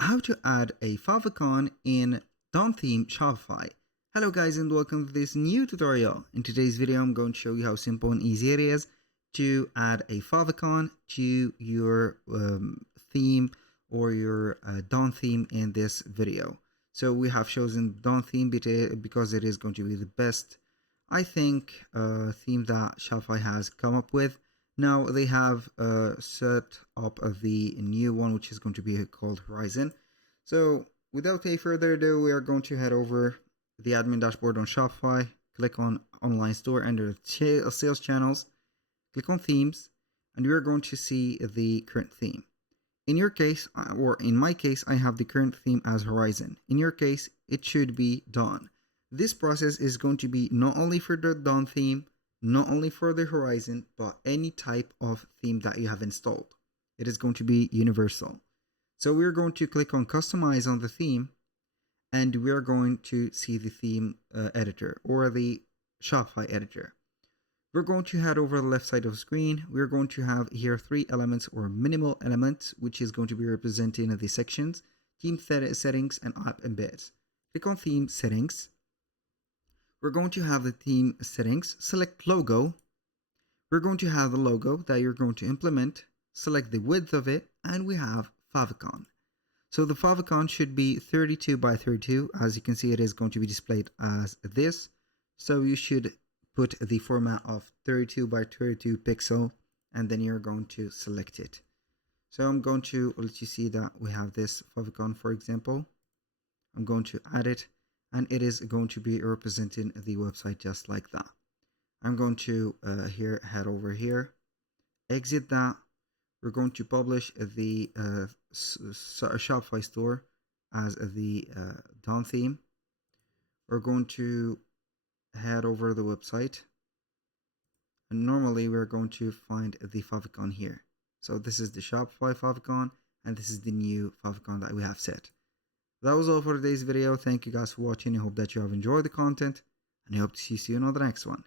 how to add a favicon in Dawn Theme Shopify. Hello guys and welcome to this new tutorial. In today's video I'm going to show you how simple and easy it is to add a favicon to your theme or your Dawn theme in this video. So we have chosen Dawn theme because it is going to be the best, I think, theme that Shopify has come up with. Now they have set up the new one, which is going to be called Horizon. So without any further ado, we are going to head over the admin dashboard on Shopify, click on online store under sales channels, click on themes, and we are going to see the current theme. In your case, or in my case, I have the current theme as Horizon. In your case, it should be Dawn. This process is going to be not only for the Dawn theme, not only for the Horizon, but any type of theme that you have installed. It is going to be universal. So we're going to click on customize on the theme, and we're going to see the theme editor or the Shopify editor. We're going to head over the left side of the screen. We're going to have here 3 elements or minimal elements, which is going to be representing the sections, theme settings, and app embeds. Click on theme settings. We're going to have the theme settings, select logo. We're going to have the logo that you're going to implement, select the width of it, and we have favicon. So the favicon should be 32 by 32. As you can see, it is going to be displayed as this. So you should put the format of 32 by 32 pixel, and then you're going to select it. So I'm going to let you see that we have this favicon, for example. I'm going to add it, and it is going to be representing the website just like that. I'm going to head over here, exit that. We're going to publish the Shopify store as the Dawn theme. We're going to head over the website, and normally we're going to find the favicon here. So this is the Shopify favicon, and this is the new favicon that we have set. That was all for today's video. Thank you guys for watching. I hope that you have enjoyed the content, and I hope to see you soon on the next one.